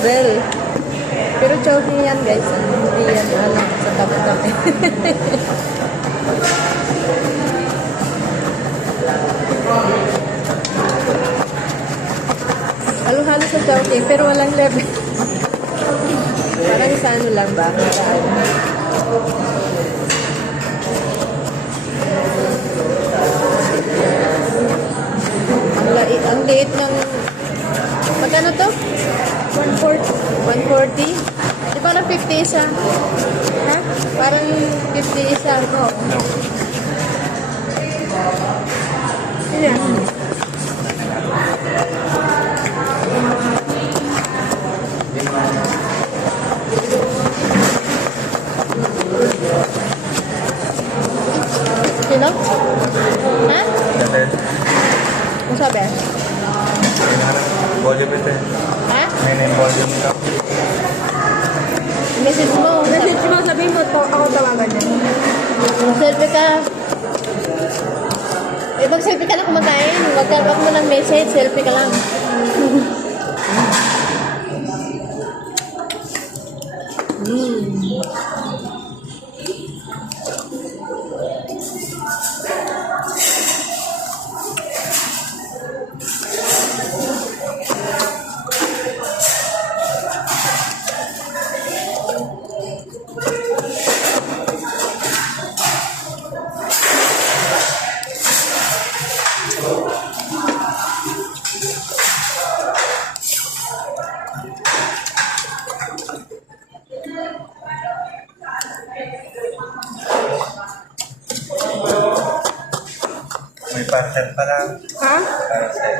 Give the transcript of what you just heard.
noodle. Pero Chowking yan guys. Hindi yan alam sa tabi-tabi. Halo-halo sa Chowking pero walang level. Parang sa ano lang ba? Ang liit ng... Magkano to? 140. 140? Di ba na 50 isa? Ha? Parang 50 isa. No. Ilan? Sino? Ha? Ano sabi? Volume ito. Ha? May volume ito. Message mo. Message mo, sabihin mo, ako tawagan niya. Mag-selfie ka. Mag-selfie ka na kumakain. Wag mo ng message. Selfie ka lang. May parcel pa lang. Ha? Parcel.